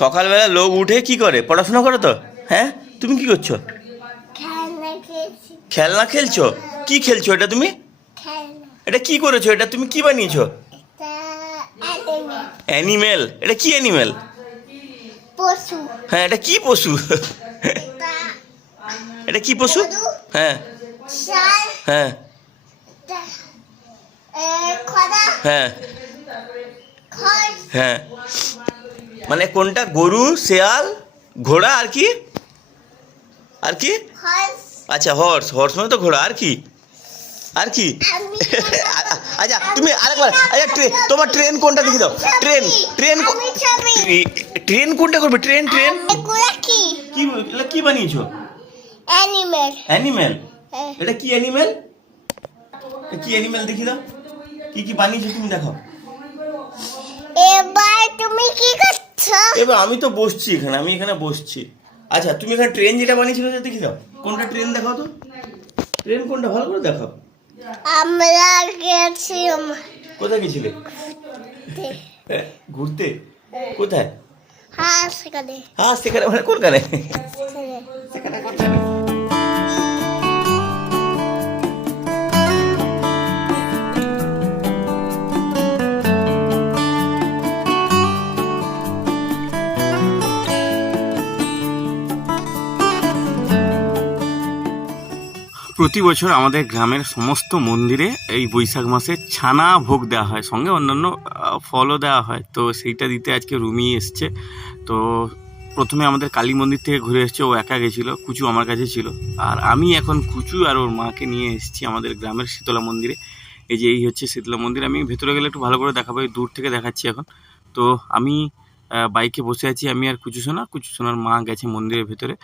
সকালবেলা লোক উঠে কি করে? পড়াশোনা করে তো? হ্যাঁ, তুমি কি করছো? খেলনা খেলছো? কি খেলছো এটা তুমি? এটা কি করেছো? এটা তুমি কি বানিয়েছো? অ্যানিমেল? এটা কি অ্যানিমেল? পশু। হ্যাঁ, এটা কি পশু? এটা কি পশু? হ্যাঁ হ্যাঁ হ্যাঁ হ্যাঁ, মানে কোনটা? গরু, শেয়াল, ঘোড়া, আর কি? আর কি? আচ্ছা, হর্স। হর্স মানে তো ঘোড়া। আর কি? আর কি? আচ্ছা তুমি আরেকবার, আচ্ছা তোমার ট্রেন কোনটা দেখি দাও। ট্রেন ট্রেন ট্রেন কোনটা করবে? ট্রেন ট্রেন কি এটা কি বানিয়েছো? অ্যানিমেল। অ্যানিমেল? এটা কি অ্যানিমেল? কি অ্যানিমেল দেখি দাও। কি কি বানিয়েছো তুমি দেখাও। এবার তুমি কি করছো? এবার আমি তো বসছি এখানে, আমি এখানে বসছি। আচ্ছা তুমি এখানে ট্রেন যেটা বানিয়েছিলে সেটা দেখি দাও। কোনটা ট্রেন দেখাও তো। ট্রেন কোনটা ভালো করে দেখাও। আমরা গেছিলাম কোথায় গেছিলে? ঘুরতে? কোথায়? হ্যাঁ সেখানে। হ্যাঁ, সেখানে মানে কোনখানে? সেখানে কোনখানে? প্রতি বছর আমাদের গ্রামের সমস্ত মন্দিরে এই বৈশাখ মাসে ছানা ভোগ দেওয়া হয়, সঙ্গে অন্যান্য ফলও দেওয়া হয়। তো সেইটা দিতে আজকে রুমি এসছে। তো প্রথমে আমাদের কালী মন্দির থেকে ঘুরে এসছে, ও একা গেছিলো, কুচু আমার কাছে ছিল। আর আমি এখন কুচু আর ওর মাকে নিয়ে এসেছি আমাদের গ্রামের শীতলা মন্দিরে। এই যে এই হচ্ছে শীতলা মন্দির। আমি ভেতরে গেলে একটু ভালো করে দেখাবো, এই দূর থেকে দেখাচ্ছি এখন। তো আমি বাইকে বসে আছি, আমি আর কুচু সোনার মা গেছে মন্দিরের ভেতরে।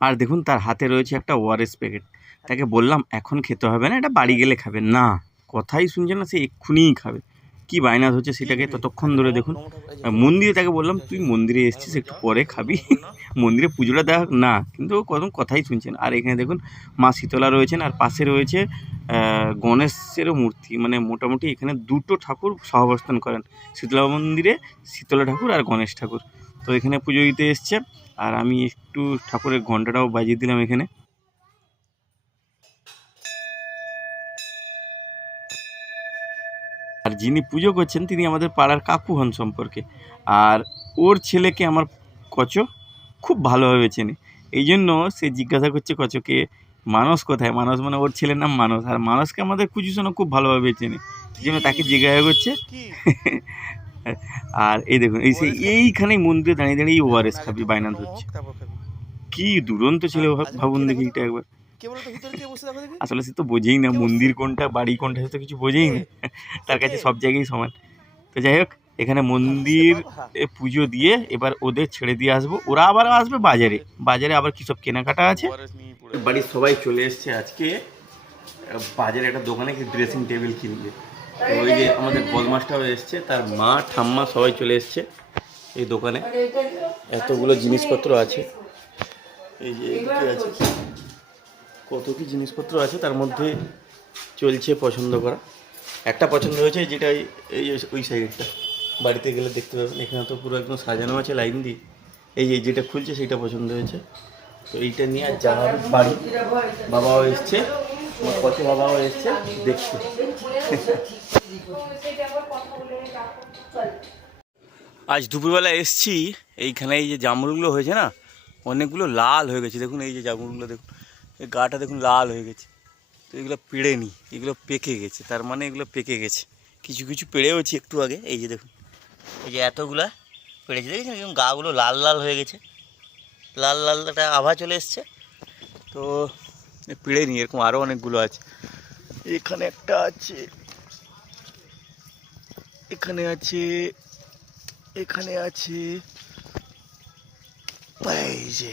আর দেখুন তার হাতে রয়েছে একটা ওআরএস প্যাকেট। তাকে বললাম এখন খেতে হবে না, এটা বাড়ি গেলে খাবে। না, কথাই শুনছে না, সে এক্ষুনিই খাবে। কি বায়না হচ্ছে সেটাকে ততক্ষণ ধরে দেখুন। মন্দিরে তাকে বললাম তুই মন্দিরে এসেছিস, একটু পরে খাবি, মন্দিরে পুজোটা দেওয়া না, কিন্তু ও কোনো কথাই শুনছেন। আর এখানে দেখুন মা শীতলা রয়েছেন, আর পাশে রয়েছে গণেশেরও মূর্তি। মানে মোটামুটি এখানে দুটো ঠাকুর সহাবস্থান করেন শীতলা মন্দিরে, শীতলা ঠাকুর আর গণেশ ঠাকুর। তো এখানে পুজো দিতে এসছে, আর আমি একটু ঠাকুরের ঘন্টাটাও বাজিয়ে দিলাম এখানে। আর যিনি পুজো করছেন তিনি আমাদের পাড়ার কাকু হন সম্পর্কে। আর ওর ছেলেকে আমার কচ খুব ভালোভাবে চেনে, এই জন্য সে জিজ্ঞাসা করছে কচকে মানস কোথায়। মানস মানে ওর ছেলের নাম মানস, আর মানসকে আমাদের কুচুসোনা খুব ভালোভাবে চেনে, এই জন্য তাকে জিজ্ঞাসা করছে। আর এই দেখুন এই সেই এইখানেই মন্দিরে দাঁড়িয়ে দাঁড়িয়ে ওআরএস খাবি বায়না ধরছে। কি দুরন্ত ছিল ভাবুন দেখি এটা একবার। আসলে সে তো বোঝেই না মন্দির কোনটা বাড়ি কোনটা, সে তো কিছু বোঝেই না, তার কাছে সব জায়গায় সমান। তো যাই হোক, এখানে মন্দির পুজো দিয়ে এবার ওদের ছেড়ে দিয়ে আসবো, ওরা আবার আসবে বাজারে। বাজারে আবার কি সব কেনাকাটা আছে। বাড়ির সবাই চলে এসছে আজকে বাজারে একটা দোকানে কি ড্রেসিং টেবিল কিনবে। তো ওই যে আমাদের বদমাসটাও এসছে, তার মা ঠাম্মা সবাই চলে এসছে এই দোকানে। এতগুলো জিনিসপত্র আছে, এই যে এদিকে আছে কত কি জিনিসপত্র আছে, তার মধ্যে চলছে পছন্দ করা। একটা পছন্দ হয়েছে যেটা এই ওই সাইডটা, বাড়িতে গেলে দেখতে পাবেন। এখানে তো পুরো একদম সাজানো আছে লাইন দিয়ে। এই যে যেটা খুলছে সেইটা পছন্দ হয়েছে, তো এইটা নিয়ে আর যাওয়া হবে বাড়ি। বাবাও এসছে, আমার কত বাবাও এসছে দেখতে। আজ দুপুরবেলা এসছি এইখানে, এই যে জামরুলগুলো হয়েছে না, অনেকগুলো লাল হয়ে গেছে। দেখুন এই যে জামরুলগুলো দেখুন, এই গাটা দেখুন লাল হয়ে গেছে। তো এগুলো পেড়েনি, এগুলো পেকে গেছে, তার মানে এগুলো পেকে গেছে। কিছু কিছু পেড়েওছি একটু আগে, এই যে দেখুন এই যে এতগুলা পেড়েছে, দেখেছেন এরকম গাগুলো লাল লাল হয়ে গেছে, লাল লাল একটা আভা চলে এসছে। তো পেড়েনি, এরকম আরও অনেকগুলো আছে। এখানে একটা আছে, এখানে আছে, এখানে আছে। এই যে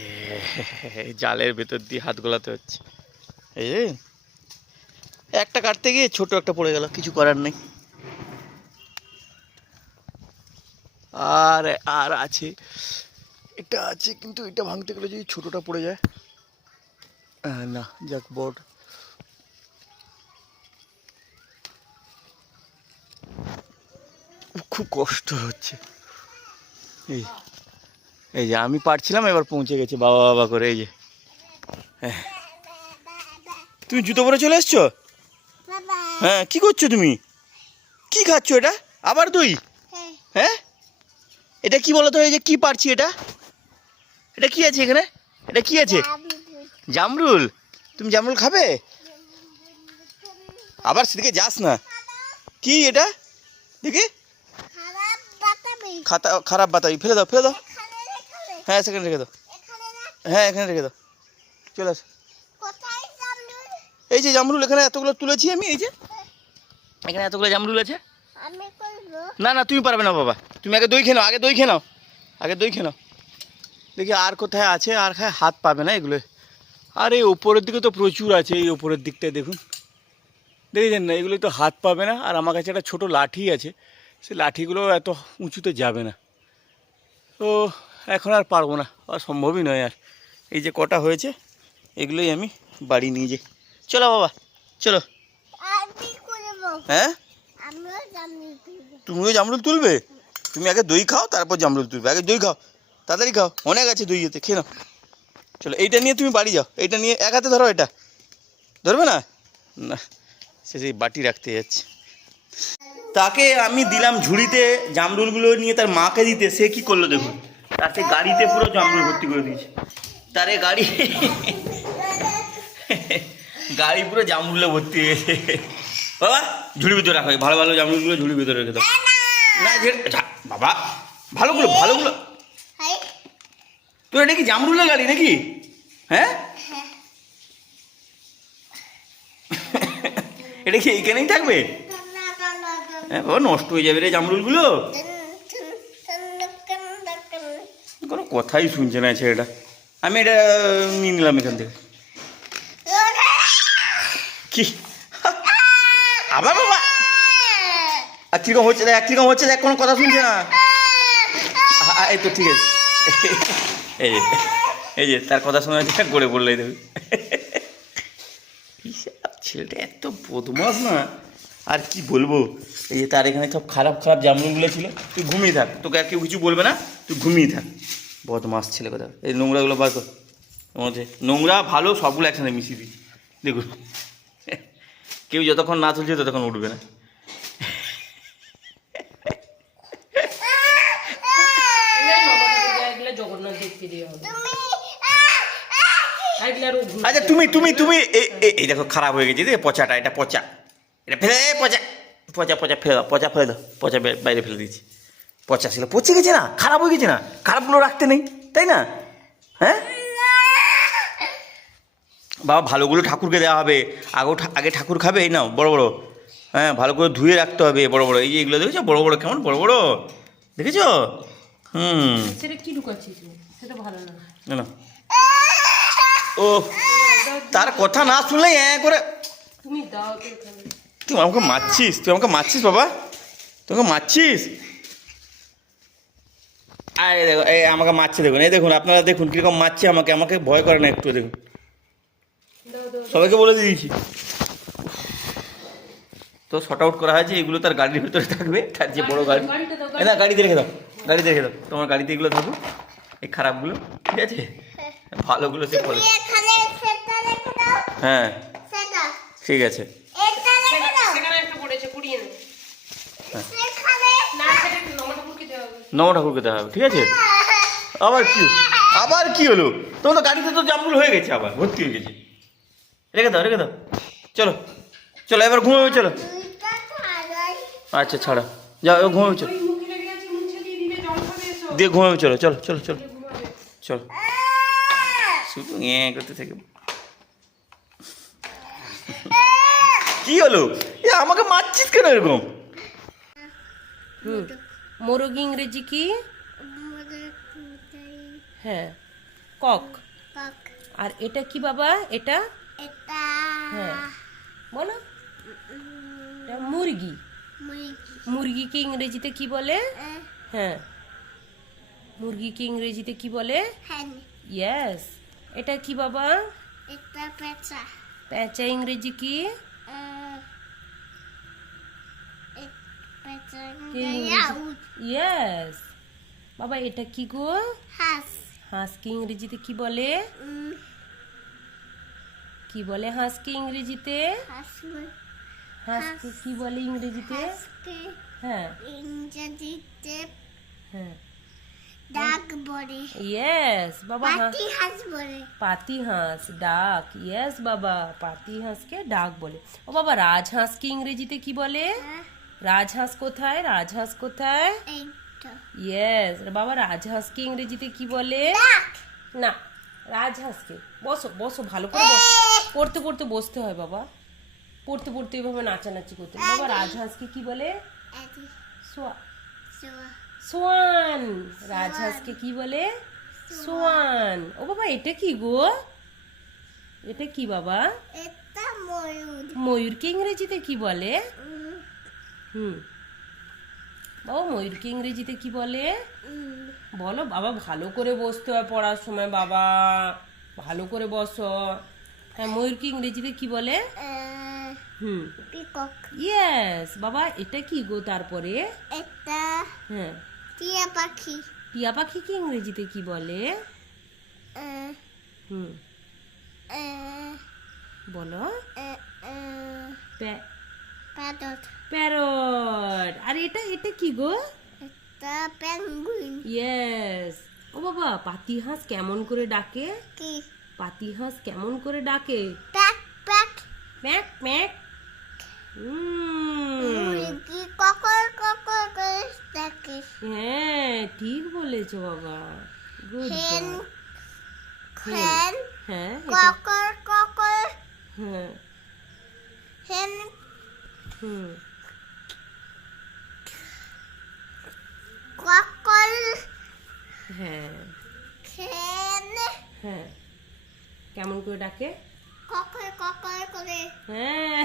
জালের ভেতর দিয়ে হাত গোলাতে হচ্ছে। এই যে একটা কাটতে গিয়ে ছোট একটা পড়ে গেল, কিছু করার নেই। আর আর আছে, এটা আছে, কিন্তু এটা ভাঙতে গেলে যদি ছোটটা পড়ে যায়। না যাক, বড়। খুব কষ্ট হচ্ছে। এই এই যে আমি পারছিলাম, এবার পৌঁছে গেছে বাবা বাবা করে। এই যে হ্যাঁ। তুমি জুতো পরে চলে এসছো? হ্যাঁ, কি করছো তুমি? কি খাচ্ছ এটা? আবার দই? হ্যাঁ, এটা কি বলো তো? এই যে কি পারছি এটা? এটা কি আছে এখানে? এটা কি আছে? জামরুল। তুমি জামরুল খাবে? আবার সেদিকে যাস না। কি এটা দেখি? খারাপ বাতাবি। ফেলে দাও, ফেলে দাও। হ্যাঁ, সেখানে রেখে দাও। হ্যাঁ, এখানে রেখে দাও। চলে আস। এই যে জামরুল এখানে এতগুলো তুলেছি আমি। এই যে এখানে এতগুলো জামরুল আছে। না না, তুমি পারবে না বাবা। তুমি আগে দই খেয়ে নাও, আগে দই খেয়ে নাও, আগে দই খেয়ে নাও। দেখি আর কোথায় আছে, আর খায় হাত পাবে না এগুলো। আর এই ওপরের দিকে তো প্রচুর আছে, এই ওপরের দিকটায় দেখুন, দেখেছেন না? এগুলো তো হাত পাবে না। আর আমার কাছে একটা ছোটো লাঠি আছে, সেই লাঠিগুলো এত উঁচুতে যাবে না। তো এখন আর পারবো না, আর সম্ভবই নয় আর। এই যে কটা হয়েছে এগুলোই আমি বাড়ি নিয়ে যাই। চলো বাবা, চলো। হ্যাঁ, তুমিও জামরুল তুলবে? তুমি আগে দই খাও, তারপর জামরুল তুলবে। আগে দই খাও, তাড়াতাড়ি খাও, অনেক আছে দই এতে, খেয়ে নাও। চলো, এইটা নিয়ে তুমি বাড়ি যাও। এইটা নিয়ে এক হাতে ধরো। এটা ধরবে না? না, সে সেই বাটি রাখতে যাচ্ছে। তাকে আমি দিলাম ঝুড়িতে জামরুলগুলো নিয়ে তার মাকে দিতে, সে কি করলো দেখুন, তাকে গাড়িতে পুরো জামরুল ভর্তি করে দিয়েছে। তারে গাড়ি গাড়ি পুরো জামরুলে ভর্তি হয়েছে। বাবা, ঝুড়ির ভিতরে রাখো, ভালো ভালো জামরুলগুলো ঝুড়ির ভিতরে রেখে দাও। না বাবা, ভালোগুলো ভালোগুলো। তো এটা কি জামরুলের গাড়ি নাকি? হ্যাঁ, এটা কি এইখানেই থাকবে? হ্যাঁ বাবা, নষ্ট হয়ে যাবে রে জামরুলগুলো। কোনো কথাই শুনছে না ছেলেটা। আমি এটা নিয়ে নিলাম এখান থেকে। কি আবার বাবা, আর কিরকম হচ্ছে দেখ, কিরকম হচ্ছে দেখ, কোনো কথা শুনছে না। এই তো ঠিক আছে। এই যে, এই যে তার কথা শোনা যাচ্ছে, গড়ে পড়লে দেখবি। ছেলেটা এত বদমাস না, আর কি বলবো। এই যে তার এখানে সব খারাপ খারাপ জামরুলগুলো ছিল। তুই ঘুমিয়ে থাক, তোকে আর কেউ কিছু বলবে না, তুই ঘুমিয়ে থাক। বদমাস ছেলে কথা। এই নোংরাগুলো বার কর। ওর মধ্যে নোংরা ভালো সবগুলো একসাথে মিশিয়ে দিই। দেখুন, কেউ যতক্ষণ না তুলছে ততক্ষণ উঠবে না। আচ্ছা, তুমি তুমি তুমি এই দেখো, খারাপ হয়ে গেছে রে পচাটা। এটা পচা, এটা ফেলে পচা, পচা পচা ফেলে দাও, পচা ফেলে দাও, পচা বাইরে ফেলে দিয়েছি। পচা ছিল, পচে গেছে না, খারাপ হয়ে গেছে না। খারাপগুলো রাখতে নেই, তাই না? হ্যাঁ বাবা, ভালোগুলো ঠাকুরকে দেওয়া হবে। আগে ঠাকুর খাবে। এই নাও বড় বড়। হ্যাঁ, ভালো করে ধুয়ে রাখতে হবে বড় বড়। এই যে এগুলো দেখেছো বড় বড়, কেমন বড় বড় দেখেছো? সেটা কি ঢুকাচ্ছিস? সেটা ভালো না। না, ও তার কথা না শুনলে করে। তুমি দাও তো এখানে। তুই আমাকে মারছিস, তুই আমাকে মারছিস বাবা, তোকে মারছিস। আরে দেখো, এই আমাকে মারছে দেখুন, এই দেখুন, আপনারা দেখুন কীরকম মারছে আমাকে। আমাকে ভয় করে না একটু, দেখুন। সবাইকে বলে দিয়েছি তো, শর্ট আউট করা হয়েছে। এগুলো তার গাড়ির ভিতরে থাকবে, তার যে বড় গাড়ি। না, গাড়িতে রেখে দাও, গাড়িতে রেখে দাও। তোমার গাড়িতে এগুলো থাকুক, এই খারাপগুলো, ঠিক আছে? ভালোগুলো সে পরে। হ্যাঁ, ঠিক আছে। নম ঠাকুরকে দেওয়া হবে, ঠিক আছে? আবার কি হলো? তোমার তো গাড়িতে তো জামরুল হয়ে গেছে, আবার ভর্তি হয়ে গেছে। রেখে দাও, রেখে দাও। চলো চলো, এবার ঘুমাবে। চলো, আচ্ছা ছাড়া, যাও ঘুমাবে। চলো দিয়ে ঘুমাবে। চলো চলো চলো চলো চলো। শুধু করতে থাকে। কি হলো? আমাকে মারছিস কেন এরকম? মোরগ ইংরেজি কি? হ্যাঁ, কক। আর এটা কি বাবা? এটা হ্যাঁ, বলো। এটা মুরগি। মুরগিকে ইংরেজিতে কি বলে? হ্যাঁ, মুরগিকে ইংরেজিতে কি বলে? ইয়েস। এটা কি বাবা? প্যাঁচা ইংরেজি কি? ইয়েস। বাবা এটা কি গো? হাঁস হাঁসকে ইংরেজিতে কি বলে? কি বলে হাঁসকে ইংরেজিতে? হাঁসকে কি বলে ইংরেজিতে? হাঁসকে হ্যাঁ ইংরেজিতে হ্যাঁ ডাক বলে। ইয়েস বাবা পাতি হাঁস বলে। পাতি হাঁস ডাক। ইয়েস বাবা, পাতি হাঁসকে ডাক বলে। ও বাবা রাজহাঁসকে ইংরেজিতে কি বলে? রাজহাঁস কোথায়? রাজহাঁস কোথায়? এইটা ইয়েস বাবা, রাজহাঁসকে ইংরেজিতে কি বলে? ডাক। না, রাজহাঁসকে বসো বসো, ভালো করে বসো। পড়তে পড়তে বসতে হয় বাবা, পড়তে পড়তে এভাবে নাচানাচি করতে হয়। বাবা রাজহাঁসকে কি বলে? এদি সোয়া- সোয়া সোয়ান। রাজহাঁসকে কি বলে? সোয়ান। ও বাবা এটা কি গো? এটা কি বাবা? এটা ময়ূর। ময়ূরকে ইংরেজিতে কি বলে? বাবা ময়ূরকে ইংরেজিতে কি বলে? বলো বাবা, ভালো করে বসতে হয় পড়ার সময় বাবা, ভালো করে বসো। হ্যাঁ, ময়ূরকে ইংরেজিতে কি বলে? পিকক। ইয়েস বাবা, এটা কি গো তারপরে? এটা হ্যাঁ, টিয়া পাখি। টিয়া পাখিকে ইংরেজিতে কি বলে? হুম বলো। প্যারট। প্যারট। আর এটা এটা কি গো? এটা পেঙ্গুইন। ইয়েস। ও বাবা, পাতি হাঁস কেমন করে ডাকে? কি? পাতি হাঁস কেমন করে ডাকে? Pack pack. Pack pack. মুরগি ককর ককর করে ডাকে। হ্যাঁ ঠিক বলেছো বাবা, গুড হেন বয়। হেন হ্যাঁ ককর ককর। হ্যাঁ হেন হুম ককর। হ্যাঁ হেন হ্যাঁ কেমন করে ডাকে? ককর ককর করে। হ্যাঁ